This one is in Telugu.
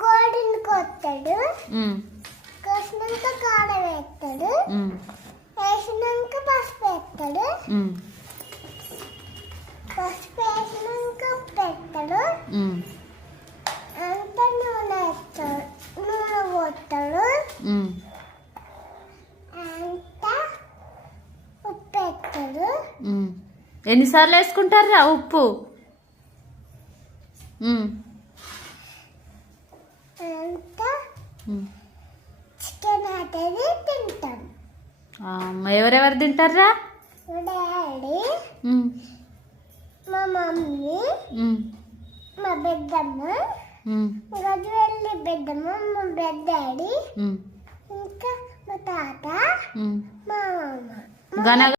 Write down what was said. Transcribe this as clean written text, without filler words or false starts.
కోడిని కొత్తాడు, కోసినాక కాడ వేస్తాడు, వేసినాక పసుపు వేస్తాడు, పసుపు వేసినాక ఉప్పు వేస్తాడు, అంతా నూనె వేస్తాడు, నూనె పోతాడు, అంతా ఉప్పు వేస్తాడు. ఎన్నిసార్లు వేసుకుంటారా ఉప్పు? అంతా చికెన్ అనేది తింటాం. ఎవరెవరు తింటారా? మా డాడీ, మా మమ్మీ, మా పెద్దమ్మ, రోజు వెళ్ళి పెద్దమ్మ, మా పెద్ద డాడీ, ఇంకా మా తాత, మా అమ్మ.